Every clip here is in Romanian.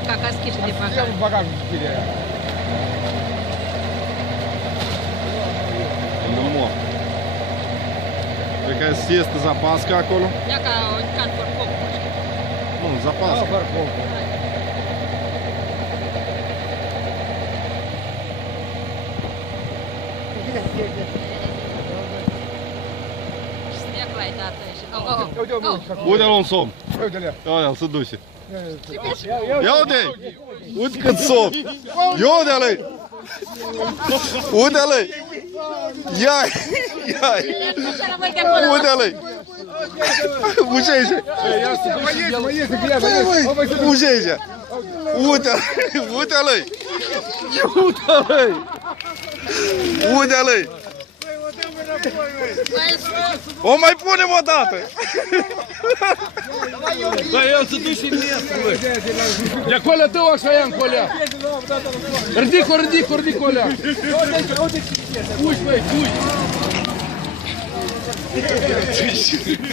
leaca caschișul de bagaj. Ia un bagaj cu chiria aia. Nu mă. Cred că este zapască acolo? Ia ca un can porcop. Nu, zapască. Fără foc. Stea cu ai dată și... Uite-l un somn. Uite-le. Aia, se duce. Ia uite! Uite cât somn! Ia uite-l! Uite-l! Ia-i! Ia-i! Uite-l! Bucește! Mai iese, că ia, mai iese. Bucește! Uite-l! Uite-l! Uite-l! Uite-l! O mai punem o dată! Băi, el se duce în nestul, băi. De acolo tău așa ia în colea. Ridic-o, ridic-o, ridic-o alea. Uși, băi, uși.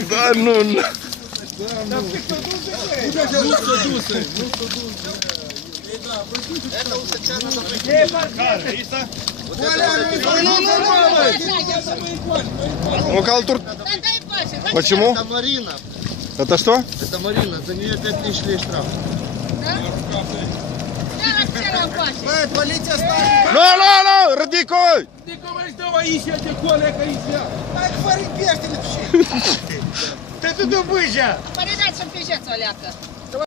Da, nu, nu. Nu s-o duse. Ну-ка, Алтур. Почему? Это Марина. Это что? Это Марина. За нее 5000 лей штраф. Полиция ставит. Ну, Радикой! Ridic-o, mai stau aici, de colea, că aici ia. Hai, fără pește. Ты туда выезжай. Păi dați-mi pijeț o leacă.